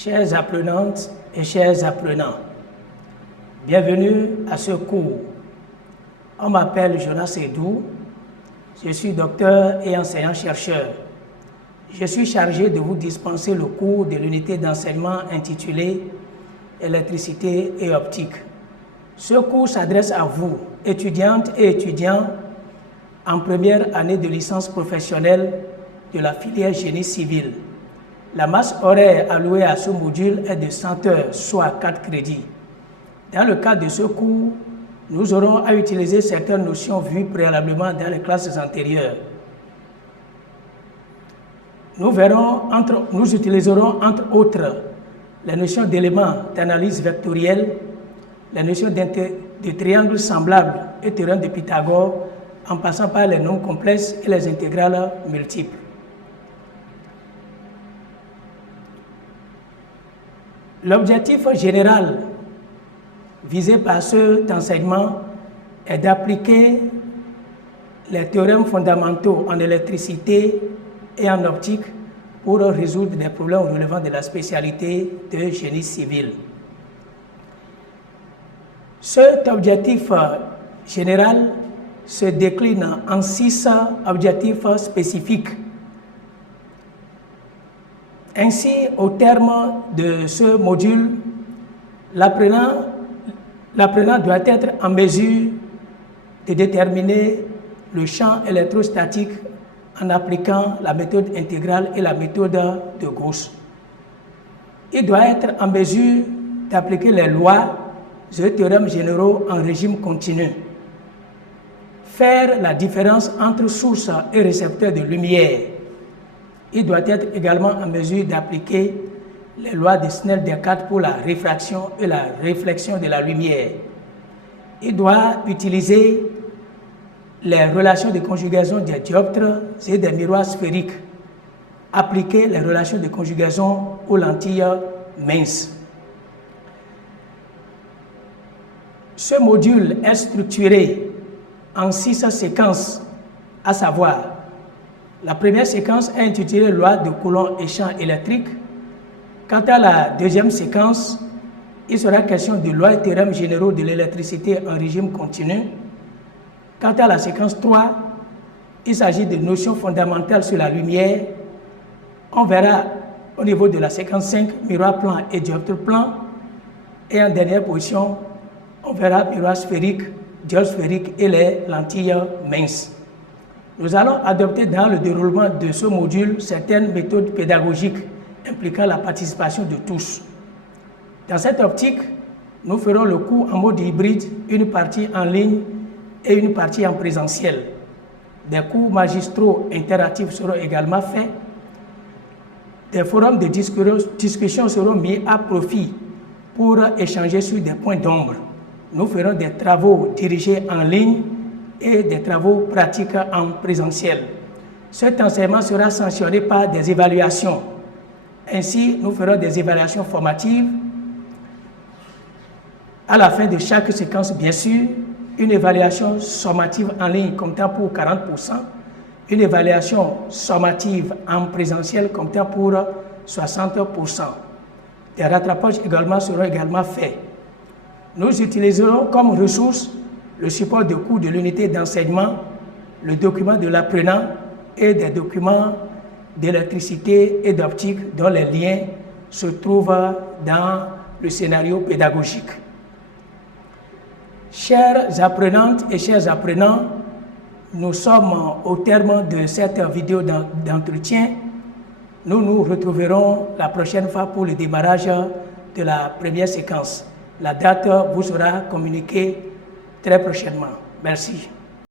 Chères apprenantes et chers apprenants, bienvenue à ce cours. On m'appelle Jonas Seydou, je suis docteur et enseignant-chercheur. Je suis chargé de vous dispenser le cours de l'unité d'enseignement intitulée Électricité et optique. Ce cours s'adresse à vous, étudiantes et étudiants en première année de licence professionnelle de la filière génie civil. La masse horaire allouée à ce module est de 100 heures, soit 4 crédits. Dans le cadre de ce cours, nous aurons à utiliser certaines notions vues préalablement dans les classes antérieures. Nous utiliserons entre autres les notions d'éléments d'analyse vectorielle, les notions de triangles semblables et théorème de Pythagore, en passant par les nombres complexes et les intégrales multiples. L'objectif général visé par cet enseignement est d'appliquer les théorèmes fondamentaux en électricité et en optique pour résoudre des problèmes relevant de la spécialité de génie civil. Cet objectif général se décline en 6 objectifs spécifiques. Ainsi, au terme de ce module, l'apprenant doit être en mesure de déterminer le champ électrostatique en appliquant la méthode intégrale et la méthode de Gauss. Il doit être en mesure d'appliquer les lois et théorèmes généraux en régime continu. Faire la différence entre source et récepteur de lumière. Il doit être également en mesure d'appliquer les lois de Snell-Descartes pour la réfraction et la réflexion de la lumière. Il doit utiliser les relations de conjugaison des dioptres et des miroirs sphériques, appliquer les relations de conjugaison aux lentilles minces. Ce module est structuré en 6 séquences, à savoir: la première séquence est intitulée Loi de Coulomb et champ électrique. Quant à la deuxième séquence, il sera question de lois et théorèmes généraux de l'électricité en régime continu. Quant à la séquence 3, il s'agit de notions fondamentales sur la lumière. On verra au niveau de la séquence 5, miroir plan et dioptre plan. Et en dernière position, on verra miroir sphérique, dioptre sphérique et les lentilles minces. Nous allons adopter dans le déroulement de ce module certaines méthodes pédagogiques impliquant la participation de tous. Dans cette optique, nous ferons le cours en mode hybride, une partie en ligne et une partie en présentiel. Des cours magistraux interactifs seront également faits. Des forums de discussion seront mis à profit pour échanger sur des points d'ombre. Nous ferons des travaux dirigés en ligne et des travaux pratiques en présentiel. Cet enseignement sera sanctionné par des évaluations. Ainsi, nous ferons des évaluations formatives. À la fin de chaque séquence, bien sûr, une évaluation sommative en ligne comptant pour 40%, une évaluation sommative en présentiel comptant pour 60%. Des rattrapages seront également faits. Nous utiliserons comme ressources le support de cours de l'unité d'enseignement, le document de l'apprenant et des documents d'électricité et d'optique dont les liens se trouvent dans le scénario pédagogique. Chères apprenantes et chers apprenants, nous sommes au terme de cette vidéo d'entretien. Nous nous retrouverons la prochaine fois pour le démarrage de la première séquence. La date vous sera communiquée très prochainement. Merci.